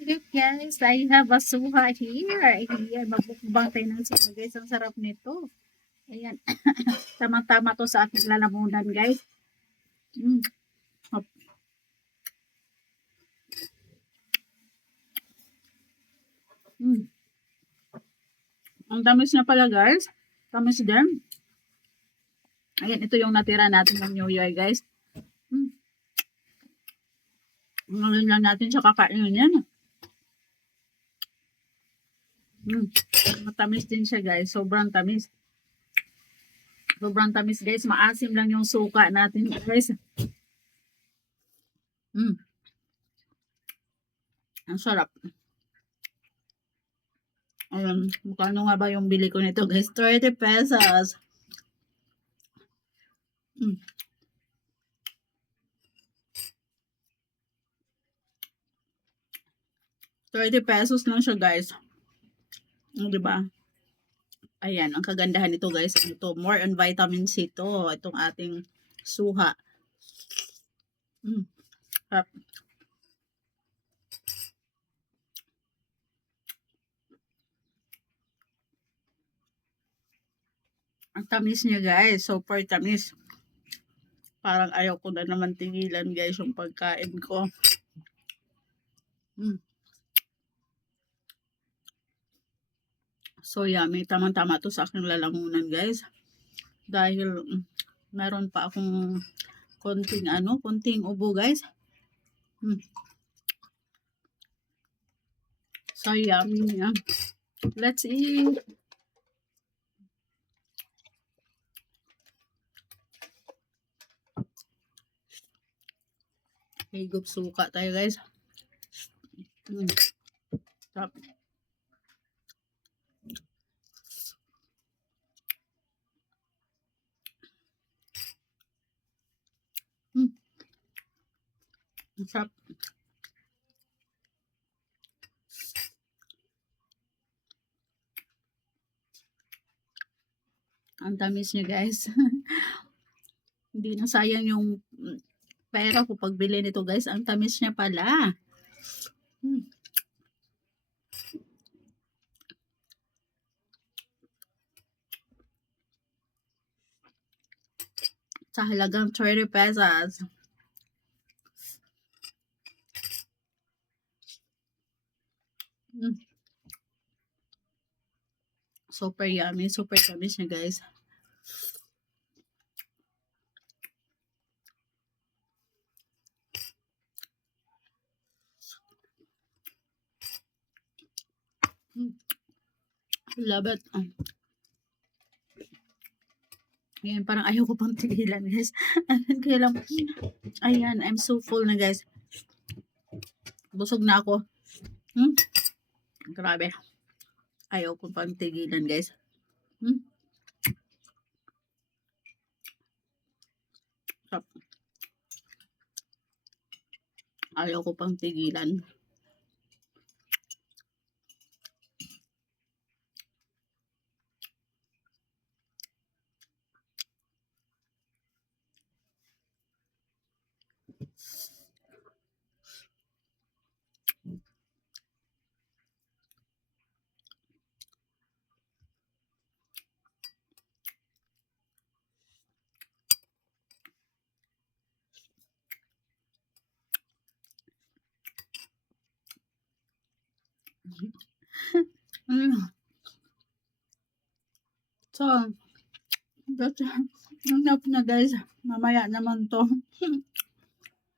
Look guys, I have a suha here. Ayan, magbukbang tayo ng suha guys. Ang sarap nito. Ayan. Tama-tama to sa aking lalamunan guys. Mm. Hop. Mm. Ang tamis na pala guys. Tamis din. Ayan, ito yung natira natin ng New Year guys. Ngayon lang natin siya kakainin yan. Matamis din siya guys. Sobrang tamis. Sobrang tamis guys. Maasim lang yung suka natin guys. Ang sarap. Magkano nga ba yung bili ko nito guys? 30 pesos. 30 pesos lang siya guys. Diba? Ayan, ang kagandahan nito guys. Ito, more on vitamin C to. Itong ating suha. Sarap. Ang tamis niya guys. Super tamis. Parang ayaw ko na naman tigilan guys yung pagkain ko. So yummy. Tamang-tama to sa aking lalamunan guys. Dahil meron pa akong konting ubo guys. So yummy. Let's eat. Higop suka tayo guys. Stop. Sarap. Ang tamis niya guys. Hindi na sayang yung pera ko pagbili nito guys. Ang tamis niya pala. Sa halagang 30 pesos. Super yummy. Super tamis niya guys. Love it. Ayan, parang ayaw ko pang tigilan guys. Kaya lang, ayan, I'm so full na guys. Busog na ako. Grabe. Ayaw ko pang tigilan guys. Ayaw ko pang tigilan. So, that's enough na guys. Mamaya naman to.